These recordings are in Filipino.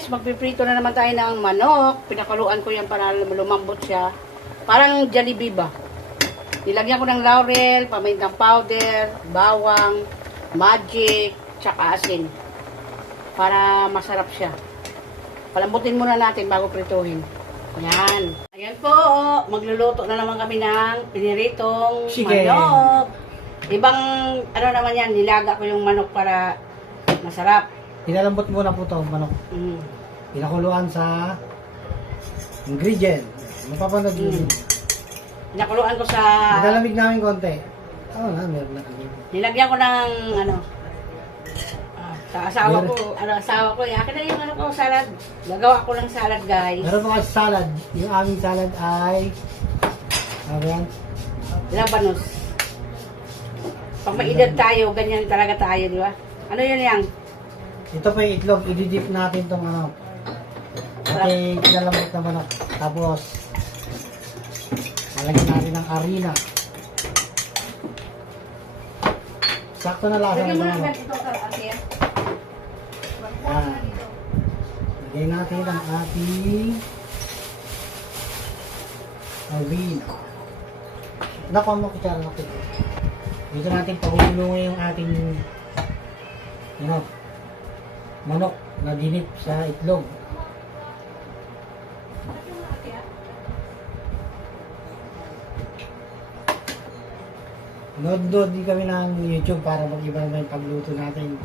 guys, magpiprito na naman tayo ng manok. Pinakuluan ko yan para lumambot siya. Parang Jollibee ba? Nilagyan ko ng laurel, pamintang powder, bawang, magic, tsaka asin. Para masarap siya. Palambutin muna natin bago prituhin. Yan. Ayan po, magluluto na naman kami ng piniritong Sige. manok. Ibang, ano naman yan, nilaga ko yung manok para masarap. Pinalambot muna po ito, manok. Mm. Pinakuluan sa ingredient. Mapapanood Mm. mm. Pinakuluan ko sa... Nagalamig namin konti. Oo na, meron na kami. Nilagyan ko ng ano ah, sa asawa Meron. ko, ano asawa ko, eh, akin na yung ano ko salad. Gagawa ko ng salad, guys. Meron kasi salad. Yung aming salad ay... Ano yan? Labanos. Pag may edad tayo, ganyan talaga tayo, di ba? Ano yun yang? Ito pa yung itlog. Ididip natin tong ano. Ating pinalambot na manok. Tapos, lalagyan natin ng harina. Sakto na lasa Lagyan ng na manok. Yan. Lagay natin ang ating harina. Nakuha mo kutsara natin. Dito natin pahulungan yung ating ano, manok na dinip sa itlog. Nood-nood din kami ng YouTube para mag-iba naman yung pagluto natin.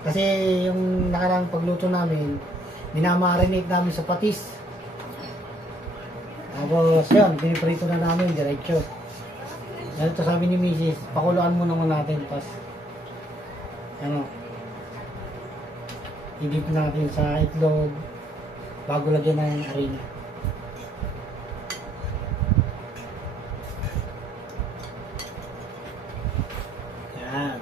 Kasi yung nakarang pagluto namin, minamarinate namin sa patis. Tapos yun, piniprito na namin diretso. Dahil to sabi ni Mrs., pakuluan mo naman natin. Tapos, ano, idip natin sa itlog bago lagyan ng harina. Yan.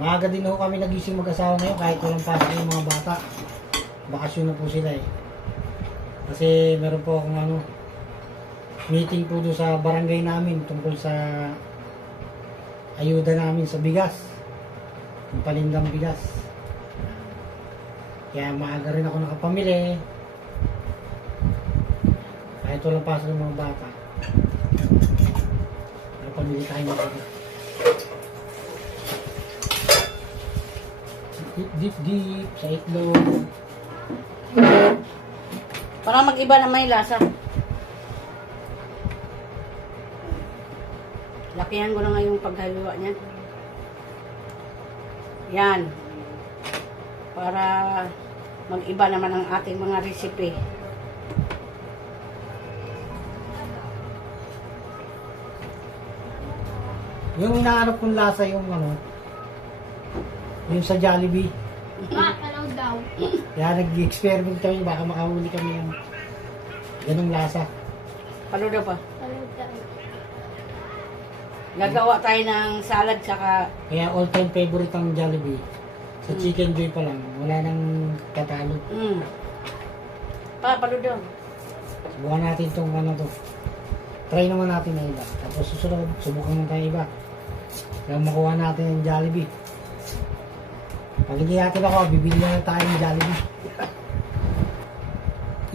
Maaga din ho kami nagising mag-asawa ngayon kahit walang pasok yung mga bata. Bakasyon na po sila eh. Kasi meron po akong ano, meeting po doon sa barangay namin tungkol sa ayuda namin sa bigas. Yung palindang bigas. Kaya maaga rin ako nakapamili. Kahit walang pasok ng mga bata. Nakapamili tayo ng bigas. Dip, dip, dip, sa itlog. Para mag-iba naman yung lasa. Lakihan ko na nga yung niyan. Yan. Para mag-iba naman ang ating mga recipe. Yung inaanap kong lasa yung ano, yung sa Jollibee. Makakalaw daw. Kaya nag-experiment kami, baka makahuli kami ng ganong lasa. Paludo pa. Kalaw daw. Gagawa tayo ng salad saka Kaya all-time favorite ang Jollibee. Sa Chicken Joy pa lang, wala nang katalo. mm. Pa, paludo. Subukan natin tong ano to. Try naman natin na iba. Tapos susunod, subukan naman tayo iba. Kaya makuha natin yung Jollibee. Pag hindi natin ako, bibili na lang tayo ng Jollibee.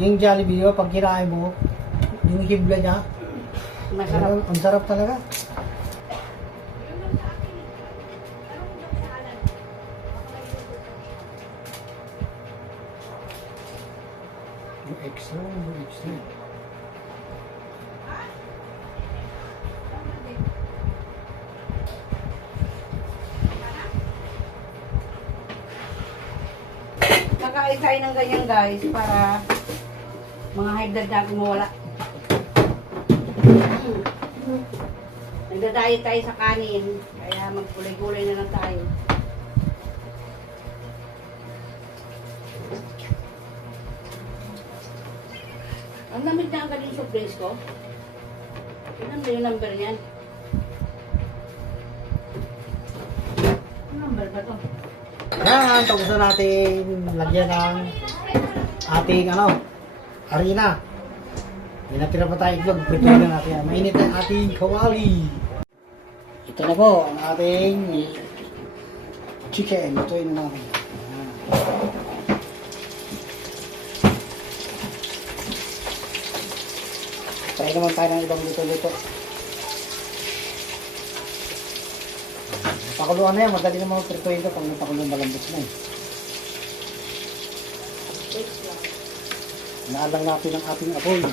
yung Jollibee, di ba, pag kinain mo, yung hibla niya, Masarap. Ang sarap talaga. Yung extra, yung extra. Kakain tayo ng ganyan guys para mga high blood natin mawala. Nagdadayo tayo sa kanin, kaya magkulay-kulay na lang tayo. Ang lamig na ang galing surprise ko. Ilan ba yung number niyan? Ano number ba to? Yan, tapos na natin lagyan ng ating ano, harina. May natira pa tayo itlog, prito na natin. Mainit ang ating kawali. Ito na po ang ating chicken. Ito yun natin. Kain naman tayo ng ibang luto-luto. Pakuluan na yan. Madali naman prituin ito pag napakuluan malambot na eh. Naalang natin ang ating apoy. Hmm.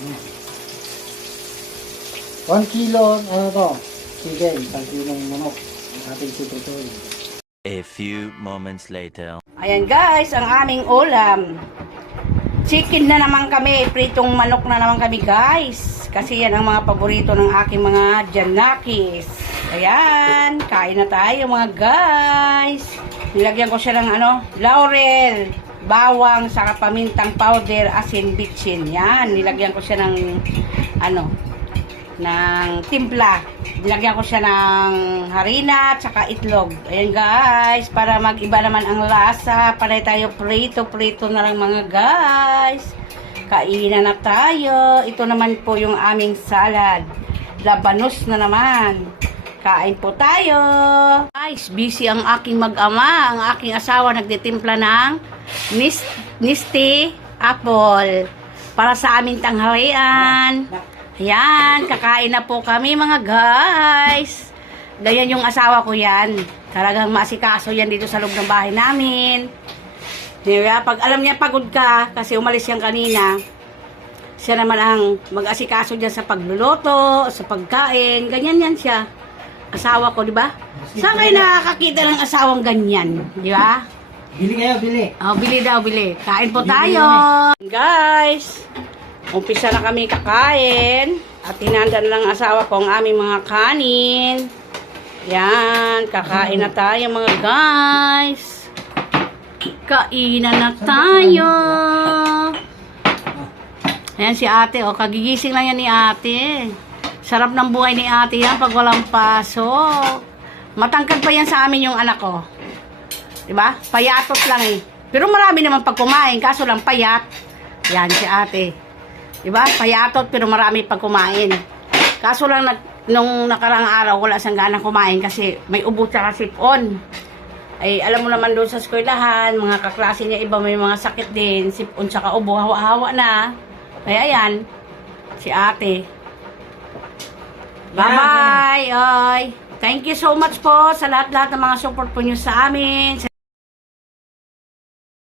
Ayan, ayan. 1 kilo, ano to? Chicken, 1 kilong manok. Ang ating tututuin. A few moments later. Ayan guys, ang aming ulam. Chicken na naman kami, pritong manok na naman kami guys. Kasi yan ang mga paborito ng aking mga Janakis. Ayan, kain na tayo mga guys. Nilagyan ko siya ng ano, laurel, bawang, saka pamintang powder, asin, bitchin. Yan, nilagyan ko siya ng ano, ng timpla. Nilagyan ko siya ng harina at saka itlog. Ayan guys, para mag-iba naman ang lasa. Para tayo prito-prito na lang mga guys. Kainan na tayo. Ito naman po yung aming salad. Labanos na naman. Kain po tayo. Guys, busy ang aking mag-ama. Ang aking asawa nagtitimpla ng nis nisti apple para sa aming tanghalian. Ayan, kakain na po kami mga guys. Ganyan yung asawa ko yan. Talagang masikaso yan dito sa loob ng bahay namin. Diba? Pag alam niya pagod ka, kasi umalis yan kanina, siya naman ang mag-asikaso dyan sa pagluluto, sa pagkain, ganyan yan siya. Asawa ko, di ba? Saan kayo nakakakita ng asawang ganyan? Di ba? Bili kayo, bili. Oh, bili daw, bili. Kain po Bili tayo. Guys, umpisa na kami kakain. At tinandan lang asawa ko ang aming mga kanin. Yan, kakain na tayo mga guys. Kainan na tayo. Ayan si ate, oh, kagigising lang yan ni ate. Sarap ng buhay ni ate yan pag walang pasok. Matangkad pa yan sa amin yung anak ko. Diba? Payatot lang eh. Pero marami naman pag kumain, kaso lang payat. Yan si ate. Diba? Payatot pero marami pag kumain. Kaso lang nag, nung nakarang araw wala siyang ganang kumain kasi may ubo tsaka sipon. Ay, alam mo naman doon sa eskwelahan, mga kaklase niya iba may mga sakit din, sipon tsaka ubo, hawa-hawa na. Kaya ayan, si ate. Bye-bye! Oy! Thank you so much po sa lahat-lahat ng mga support po nyo sa amin.